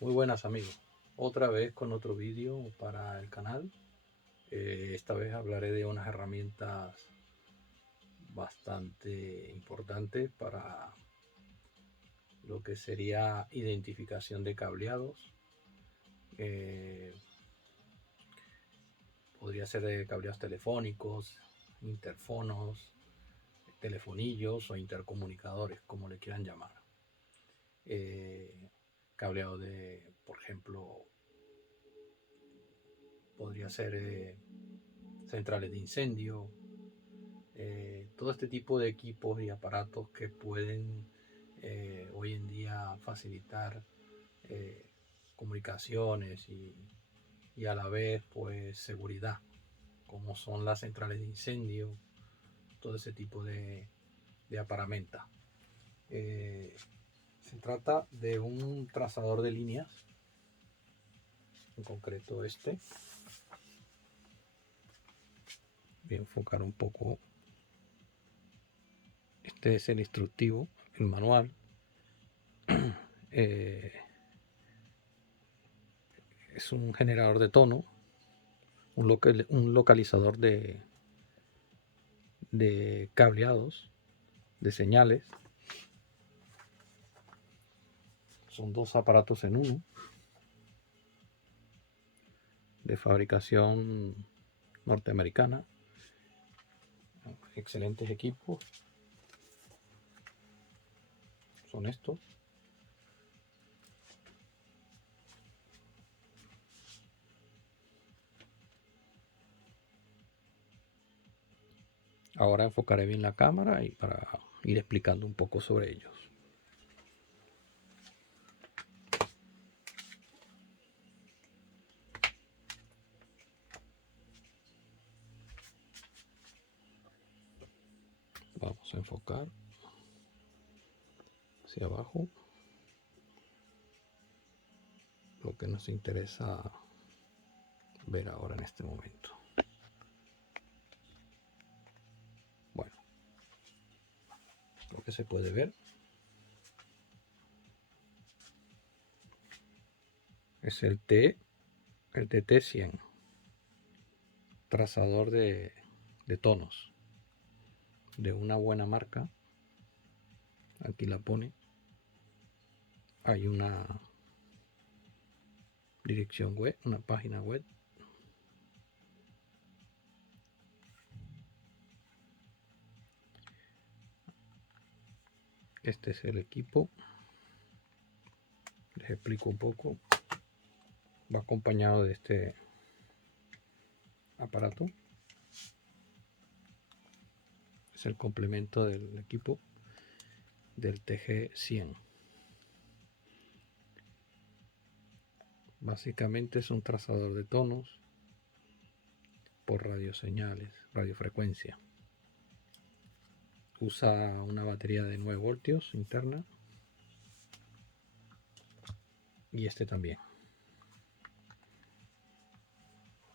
Muy buenas amigos, otra vez con otro vídeo para el canal. Esta vez hablaré de unas herramientas bastante importantes para lo que sería identificación de cableados. Podría ser de cableados telefónicos, interfonos, telefonillos o intercomunicadores, como le quieran llamar. Cableado de, por ejemplo, podría ser centrales de incendio, todo este tipo de equipos y aparatos que pueden hoy en día facilitar comunicaciones y a la vez pues seguridad, como son las centrales de incendio, todo ese tipo de aparamenta. Se trata de un trazador de líneas, en concreto este. Voy a enfocar un poco. Este es el instructivo, el manual. Es un generador de tono, un localizador de cableados, de señales. Son dos aparatos en uno, de fabricación norteamericana. Excelentes equipos. Son estos. Ahora enfocaré bien la cámara y para ir explicando un poco sobre ellos. Vamos a enfocar hacia abajo. Lo que nos interesa ver ahora en este momento. Bueno, lo que se puede ver es el TT100, trazador de tonos de una buena marca. Aquí la pone. Hay una dirección web, una página web. Este es el equipo. Les explico un poco. Va acompañado de este aparato. Es el complemento del equipo del TG100. Básicamente es un trazador de tonos por radioseñales, radiofrecuencia. Usa una batería de 9 voltios interna y este también.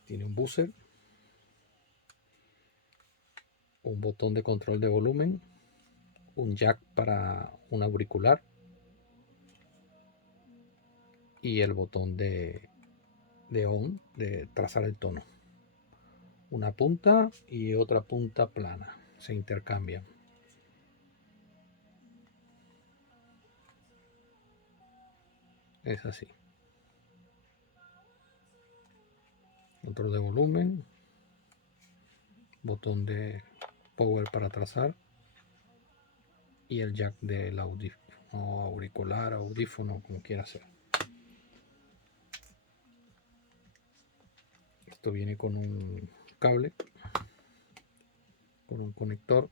Tiene un buzzer, un botón de control de volumen, un jack para un auricular y el botón de on, de trazar el tono. Una punta y otra punta plana, se intercambian. Es así. Control de volumen, botón de power para trazar y el jack del audífono, auricular, audífono, como quiera ser. Esto viene con un cable, con un conector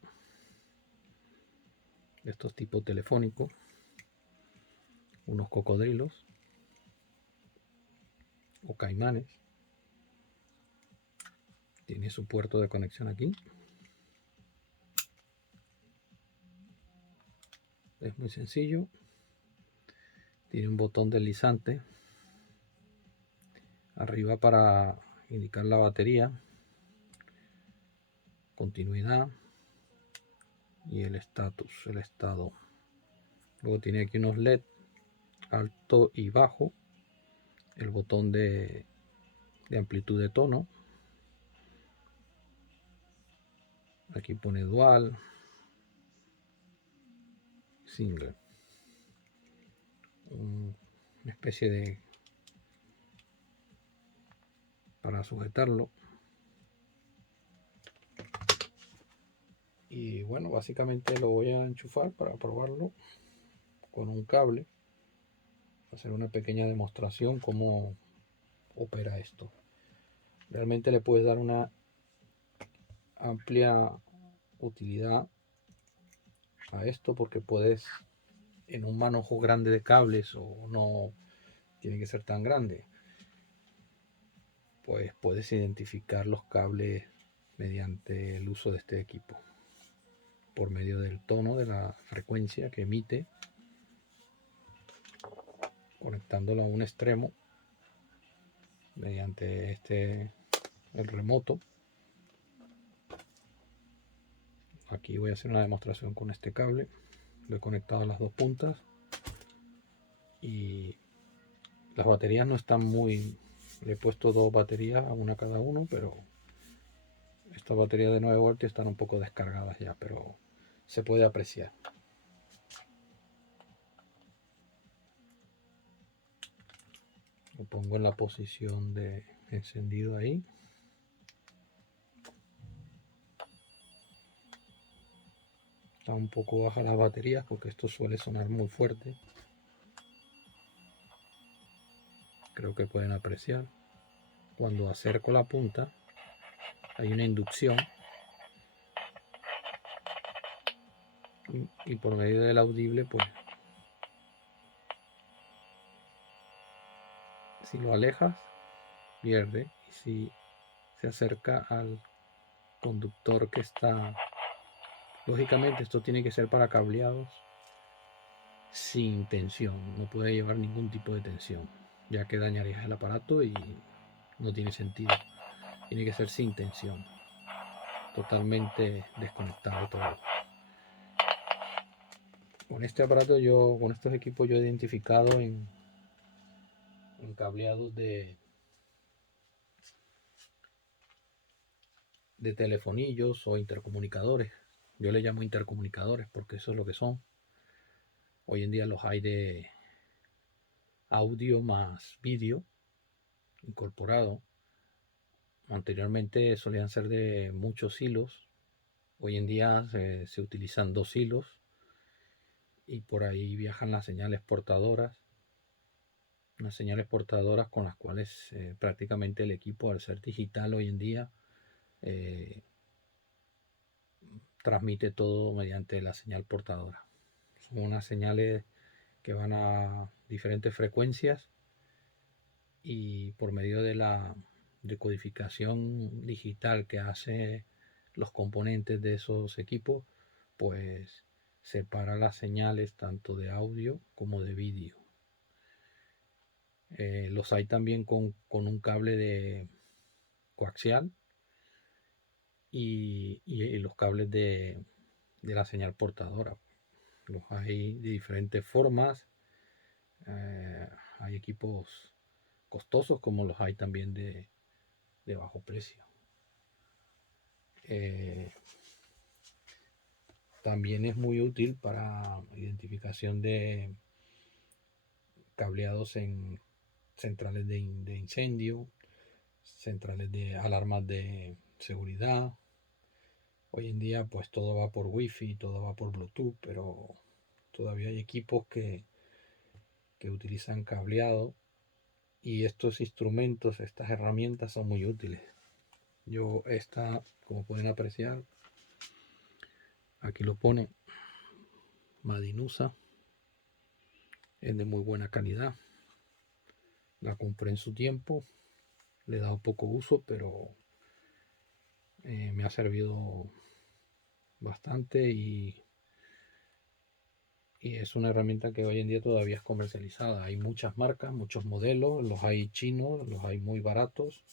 de estos tipos telefónicos, unos cocodrilos o caimanes. Tiene su puerto de conexión aquí. Es muy sencillo. Tiene un botón deslizante arriba para indicar la batería, continuidad y el estatus, el estado. Luego tiene aquí unos LED alto y bajo el botón de amplitud de tono. Aquí pone dual, single, una especie de para sujetarlo. Y bueno, básicamente lo voy a enchufar para probarlo con un cable, hacer una pequeña demostración cómo opera esto. Realmente le puedes dar una amplia utilidad a esto, porque puedes, en un manojo grande de cables, o no tiene que ser tan grande, pues puedes identificar los cables mediante el uso de este equipo, por medio del tono de la frecuencia que emite, conectándolo a un extremo mediante el remoto. Aquí voy a hacer una demostración con este cable. Lo he conectado a las dos puntas y las baterías no están muy... Le he puesto dos baterías, una cada uno, pero estas baterías de 9 voltios están un poco descargadas ya, pero se puede apreciar. Lo pongo en la posición de encendido ahí. Está un poco baja las baterías porque esto suele sonar muy fuerte. Creo que pueden apreciar. Cuando acerco la punta hay una inducción y por medio del audible, pues si lo alejas pierde, y si se acerca al conductor que está, lógicamente esto tiene que ser para cableados sin tensión, no puede llevar ningún tipo de tensión, ya que dañarías el aparato y no tiene sentido. Tiene que ser sin tensión, totalmente desconectado todo. Con este aparato con estos equipos yo he identificado en cableados de telefonillos o intercomunicadores. Yo le llamo intercomunicadores porque eso es lo que son. Hoy en día los hay de audio más vídeo incorporado. Anteriormente solían ser de muchos hilos. Hoy en día se utilizan 2 hilos y por ahí viajan las señales portadoras. Unas señales portadoras con las cuales prácticamente el equipo, al ser digital hoy en día, transmite todo mediante la señal portadora. Son unas señales que van a diferentes frecuencias y por medio de la decodificación digital que hace los componentes de esos equipos, pues separa las señales tanto de audio como de vídeo. Los hay también con un cable de coaxial y los cables de la señal portadora. Los hay de diferentes formas. Hay equipos costosos como los hay también de bajo precio. También es muy útil para identificación de cableados en centrales de incendio, centrales de alarmas de seguridad. Hoy en día pues todo va por wifi, todo va por bluetooth, pero todavía hay equipos que utilizan cableado, y estos instrumentos, estas herramientas son muy útiles. Yo como pueden apreciar, aquí lo pone Madinusa, es de muy buena calidad. La compré en su tiempo, le he dado poco uso, pero me ha servido bastante y es una herramienta que hoy en día todavía es comercializada. Hay muchas marcas, muchos modelos, los hay chinos, los hay muy baratos,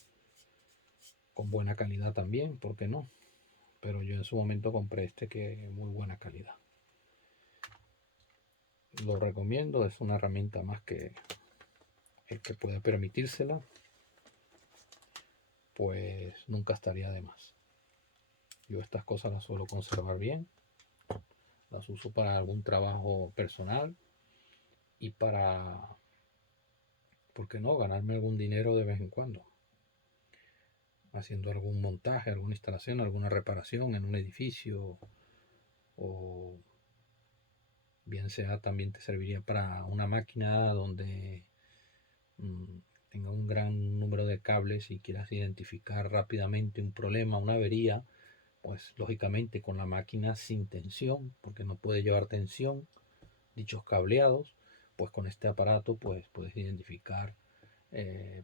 con buena calidad también, ¿por qué no? Pero yo en su momento compré este que es muy buena calidad. Lo recomiendo, es una herramienta más que el que puede permitírsela, pues nunca estaría de más. Yo estas cosas las suelo conservar bien, las uso para algún trabajo personal y para, ¿por qué no?, ganarme algún dinero de vez en cuando, haciendo algún montaje, alguna instalación, alguna reparación en un edificio, o bien sea también te serviría para una máquina donde tenga un gran número de cables y quieras identificar rápidamente un problema, una avería, pues lógicamente con la máquina sin tensión, porque no puede llevar tensión dichos cableados, pues con este aparato pues puedes identificar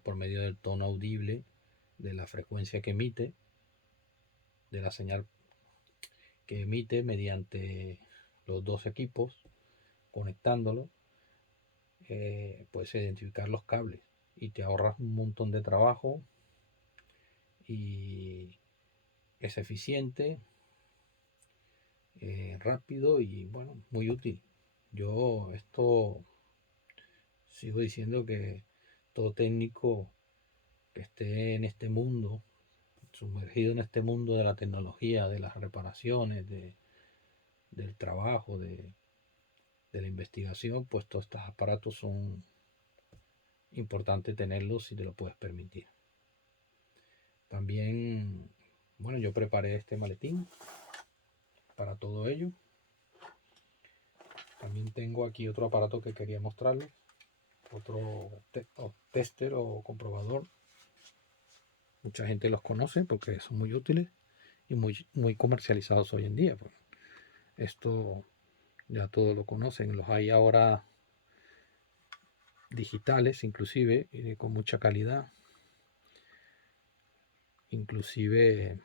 por medio del tono audible, de la frecuencia que emite, de la señal que emite mediante los dos equipos, conectándolo, puedes identificar los cables y te ahorras un montón de trabajo y es eficiente, rápido y bueno, muy útil. Yo esto sigo diciendo que todo técnico que esté en este mundo, sumergido en este mundo de la tecnología, de las reparaciones, del trabajo, de la investigación, pues todos estos aparatos son importantes tenerlos si te lo puedes permitir. También, bueno, yo preparé este maletín para todo ello. También tengo aquí otro aparato que quería mostrarles, otro tester o comprobador. Mucha gente los conoce porque son muy útiles y muy comercializados hoy en día. Pues esto ya todos lo conocen, los hay ahora digitales inclusive, con mucha calidad. Inclusive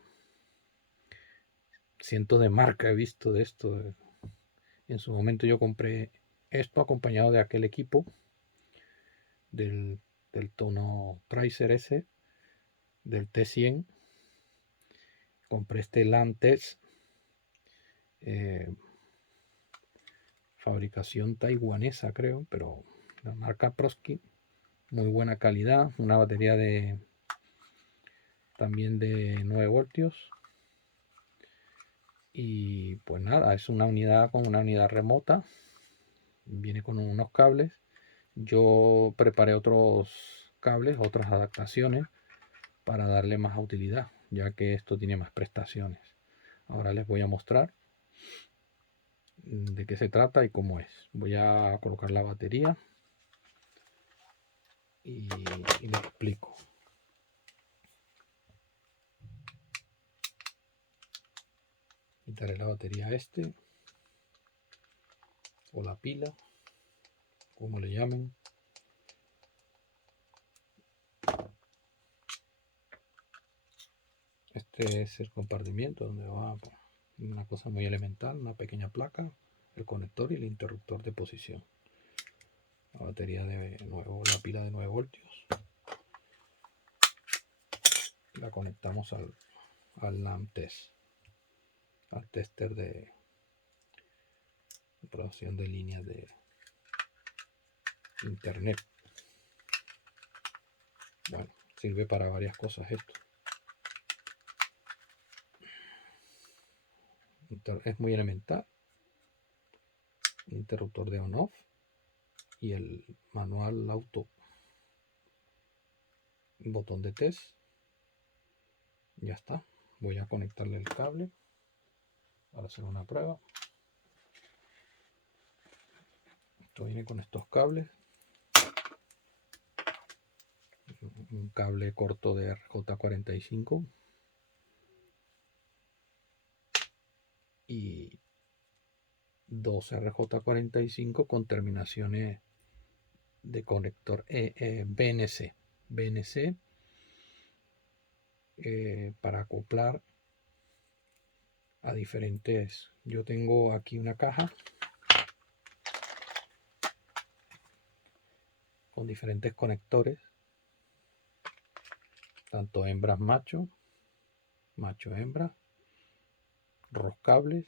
cientos de marcas he visto de esto. En su momento yo compré esto acompañado de aquel equipo del, del tono Pricer S, del T100. Compré este Lantex, fabricación taiwanesa creo, pero la marca Prosky, muy buena calidad, una batería también de 9 voltios. Y pues nada, es una unidad con una unidad remota, viene con unos cables. Yo preparé otros cables, otras adaptaciones para darle más utilidad, ya que esto tiene más prestaciones. Ahora les voy a mostrar de qué se trata y cómo es. Voy a colocar la batería y les explico. Quitaré la batería a este, o la pila, como le llamen. Este es el compartimiento donde va una cosa muy elemental, una pequeña placa, el conector y el interruptor de posición. La batería de nuevo, la pila de 9 voltios. La conectamos al LAMP test, al tester de producción de líneas de internet. Bueno, sirve para varias cosas esto. Es muy elemental. Interruptor de on-off y el manual auto, botón de test. Ya está. Voy a conectarle el cable para hacer una prueba. Esto viene con estos cables, un cable corto de RJ45 y dos RJ45 con terminaciones de conector BNC para acoplar a diferentes. Yo tengo aquí una caja con diferentes conectores, tanto hembras macho hembra, roscables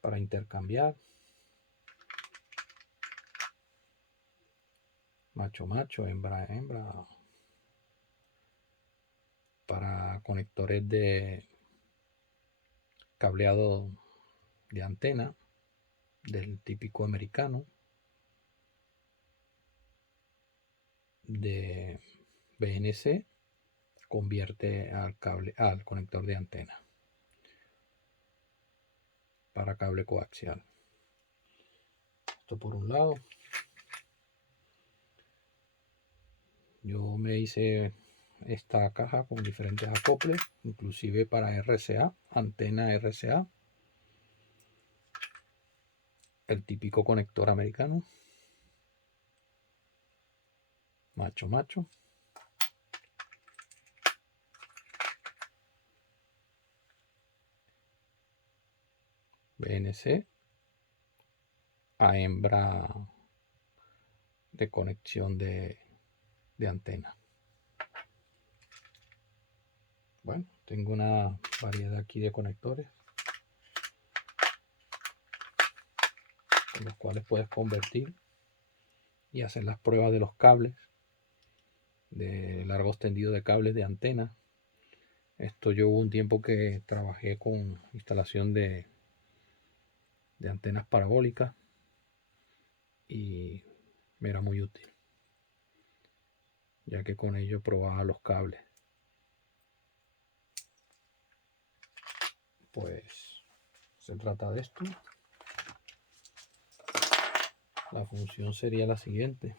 para intercambiar, macho macho, hembra hembra, para conectores de cableado de antena del típico americano de BNC, convierte al cable al conector de antena para cable coaxial. Esto por un lado. Yo me hice esta caja con diferentes acoples, inclusive para RCA, antena RCA, el típico conector americano, macho macho, BNC, a hembra de conexión de antena. Bueno, tengo una variedad aquí de conectores con los cuales puedes convertir y hacer las pruebas de los cables, de largos tendidos de cables de antena. Esto yo hubo un tiempo que trabajé con instalación de antenas parabólicas y me era muy útil, ya que con ello probaba los cables. Pues se trata de esto. La función sería la siguiente.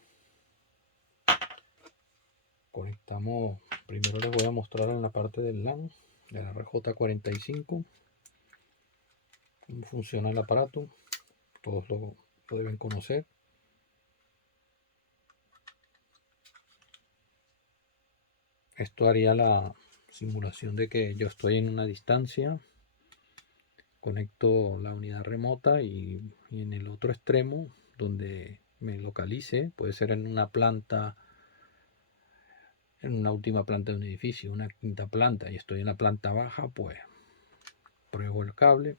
Conectamos, primero les voy a mostrar en la parte del LAN, de la RJ45, cómo funciona el aparato. Todos lo deben conocer. Esto haría la simulación de que yo estoy en una distancia, conecto la unidad remota y en el otro extremo donde me localice, puede ser en una planta, en una última planta de un edificio, una quinta planta, y estoy en la planta baja, pues pruebo el cable.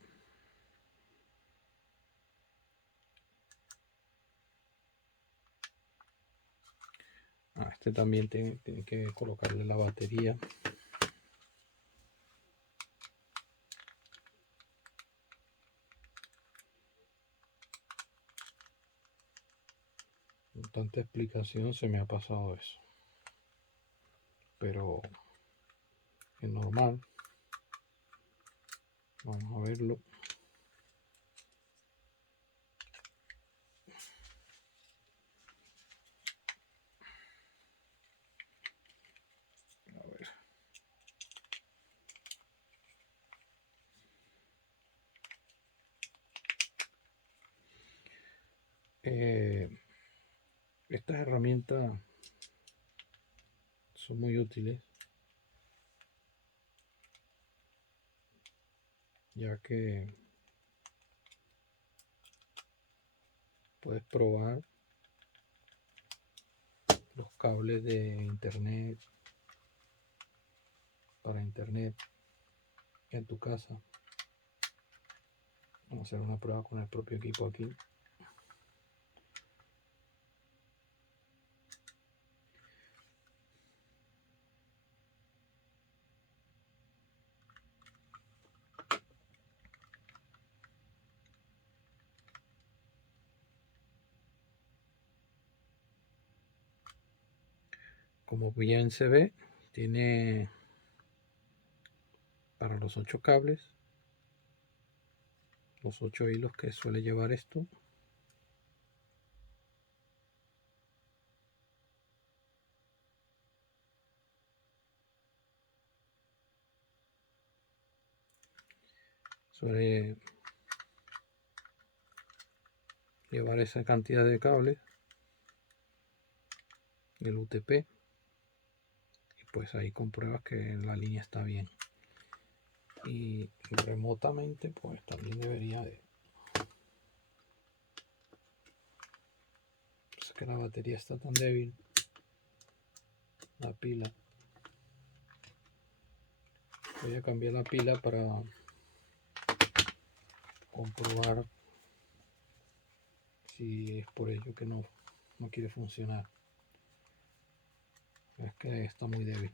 Este también tiene que colocarle la batería. Con tanta explicación se me ha pasado eso, pero es normal. Vamos a verlo. A ver. Estas herramientas son muy útiles, ya que puedes probar los cables de internet para internet en tu casa. Vamos a hacer una prueba con el propio equipo aquí. Como bien se ve, tiene para los 8 cables, los 8 hilos que suele llevar esto. Suele llevar esa cantidad de cables del UTP, y pues ahí compruebas que la línea está bien, y remotamente pues también debería de. Es que la batería está tan débil, la pila. Voy a cambiar la pila para comprobar si es por ello que no quiere funcionar. Es que está muy débil,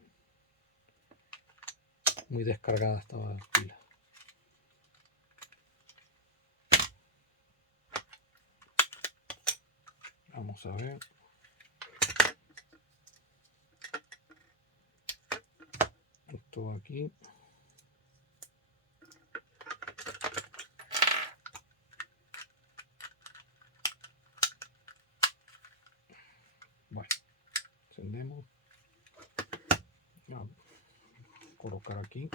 muy descargada esta pila. Vamos a ver. Esto aquí. Bueno, encendemos. Vamos a colocar aquí.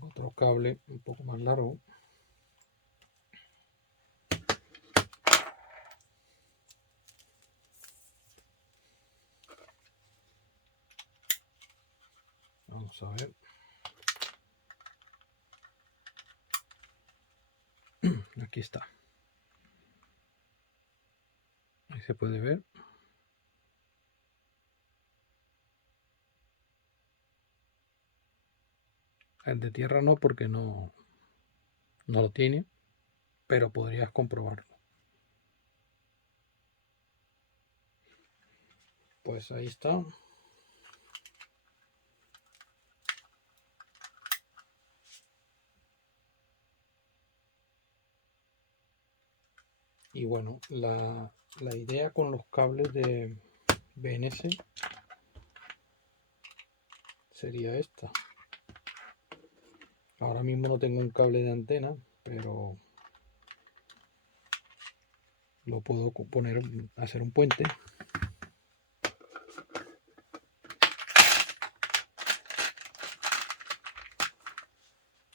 Otro cable un poco más largo. Vamos a ver. Aquí está. Ahí se puede ver. El de tierra no, porque no lo tiene, pero podrías comprobarlo. Pues ahí está. Y bueno, la idea con los cables de BNC sería esta. Ahora mismo no tengo un cable de antena, pero lo puedo poner, hacer un puente.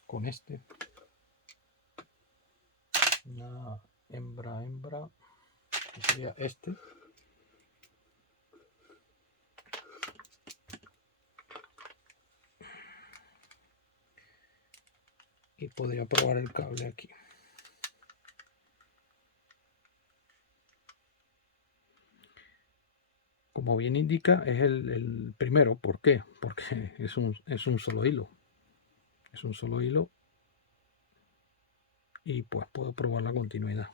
Con este. Una hembra, que sería este. Y podría probar el cable aquí. Como bien indica, es el primero. ¿Por qué? Porque es un solo hilo. Es un solo hilo. Y pues puedo probar la continuidad.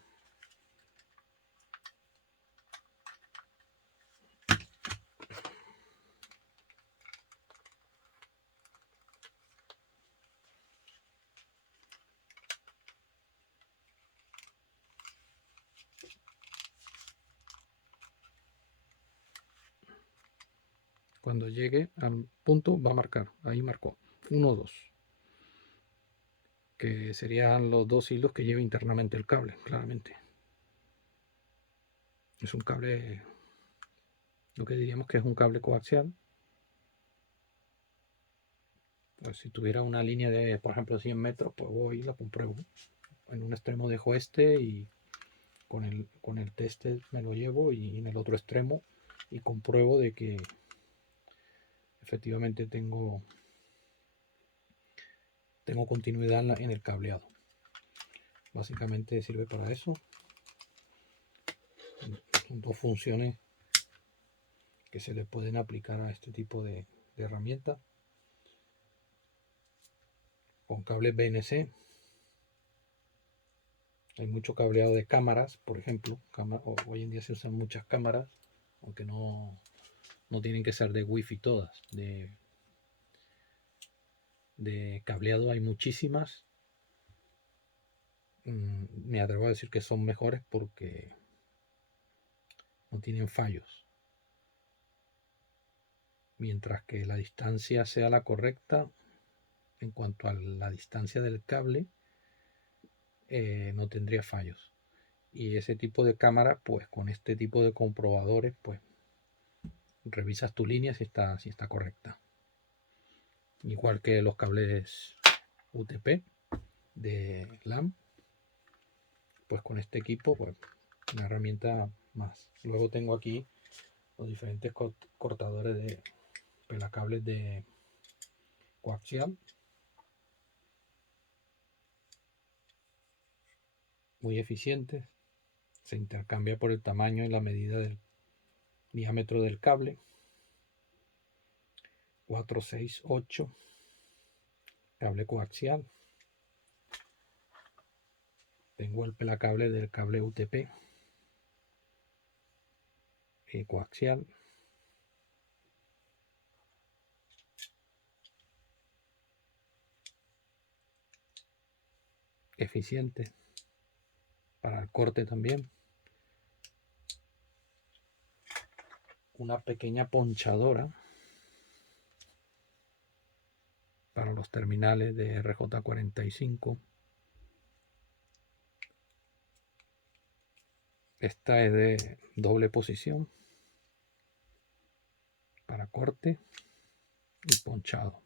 Cuando llegue al punto va a marcar. Ahí marcó. 1, 2. Que serían los dos hilos que lleva internamente el cable, claramente. Es un cable, lo que diríamos que es un cable coaxial. Pues si tuviera una línea de, por ejemplo, 100 metros, pues voy y la compruebo. En un extremo dejo este y con el teste me lo llevo, y en el otro extremo, y compruebo de que efectivamente tengo continuidad en el cableado. Básicamente sirve para eso. Son dos funciones que se le pueden aplicar a este tipo de herramienta. Con cables BNC hay mucho cableado de cámaras, por ejemplo. Hoy en día se usan muchas cámaras, aunque no tienen que ser de wifi todas. De cableado hay muchísimas. Me atrevo a decir que son mejores porque no tienen fallos. Mientras que la distancia sea la correcta en cuanto a la distancia del cable, no tendría fallos. Y ese tipo de cámara, pues con este tipo de comprobadores, pues revisas tu línea si está correcta. Igual que los cables UTP de LAN, pues con este equipo, pues una herramienta más. Luego tengo aquí los diferentes cortadores de pelacables de coaxial, muy eficientes. Se intercambia por el tamaño y la medida del diámetro del cable. 468, cable coaxial. Tengo el pelacable del cable UTP coaxial. Eficiente para el corte también. Una pequeña ponchadora para los terminales de RJ45. Esta es de doble posición para corte y ponchado.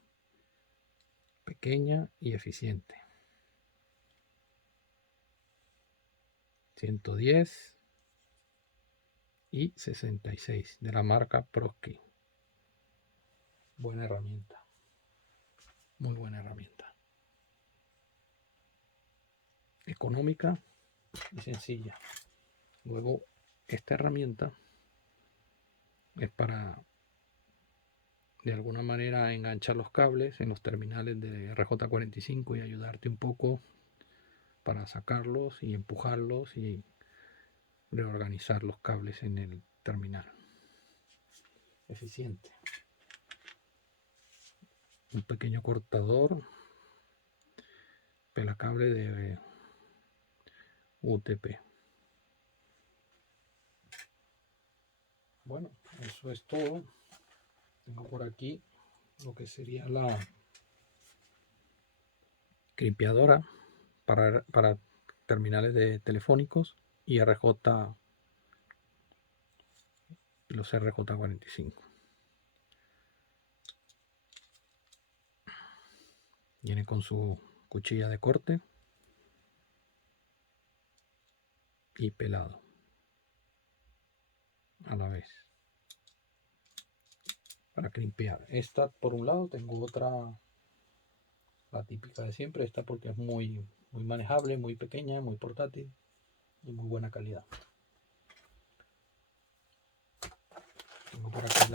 Pequeña y eficiente. 110 y 66 de la marca Prosky. Buena herramienta. Muy buena herramienta. Económica y sencilla. Luego, esta herramienta es para de alguna manera enganchar los cables en los terminales de RJ45 y ayudarte un poco para sacarlos y empujarlos y reorganizar los cables en el terminal. Eficiente. Un pequeño cortador, pelacable de UTP. Bueno, eso es todo. Tengo por aquí lo que sería la crimpeadora para terminales de telefónicos y RJ, los RJ45. Viene con su cuchilla de corte y pelado a la vez para crimpear. Esta por un lado, tengo otra, la típica de siempre, esta porque es muy manejable, muy pequeña, muy portátil y muy buena calidad. Tengo por aquí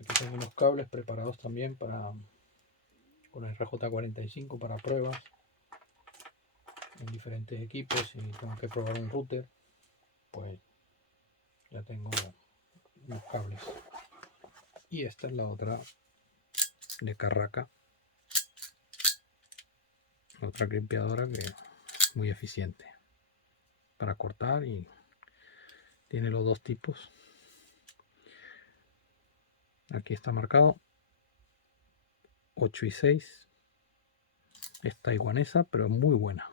aquí tengo unos cables preparados también para con el RJ45 para pruebas en diferentes equipos. Si tengo que probar un router, pues ya tengo unos cables. Y esta es la otra de Carraca, otra crimpeadora que es muy eficiente para cortar y tiene los dos tipos. Aquí está marcado 8 y 6. Es taiwanesa, pero es muy buena.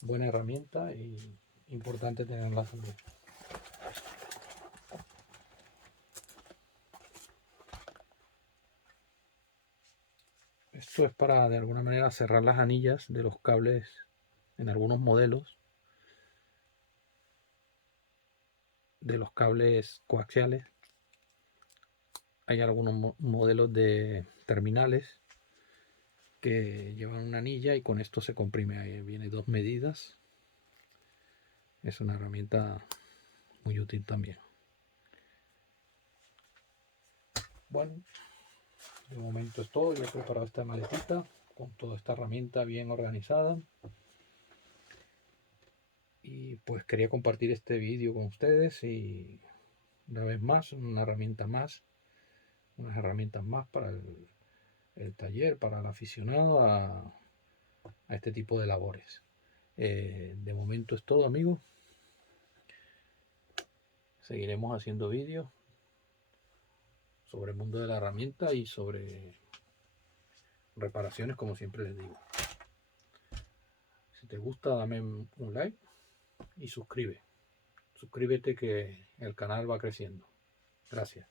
Buena herramienta y importante tenerla también. Esto es para de alguna manera cerrar las anillas de los cables en algunos modelos de los cables coaxiales. Hay algunos modelos de terminales que llevan una anilla y con esto se comprime. Ahí viene 2 medidas. Es una herramienta muy útil también. Bueno, de momento es todo. Yo he preparado esta maletita con toda esta herramienta bien organizada. Y pues quería compartir este vídeo con ustedes y una vez más, una herramienta más, unas herramientas más para el taller, para el aficionado a este tipo de labores. De momento es todo, amigos. Seguiremos haciendo vídeos sobre el mundo de la herramienta y sobre reparaciones, como siempre les digo. Si te gusta, dame un like y suscríbete que el canal va creciendo. Gracias.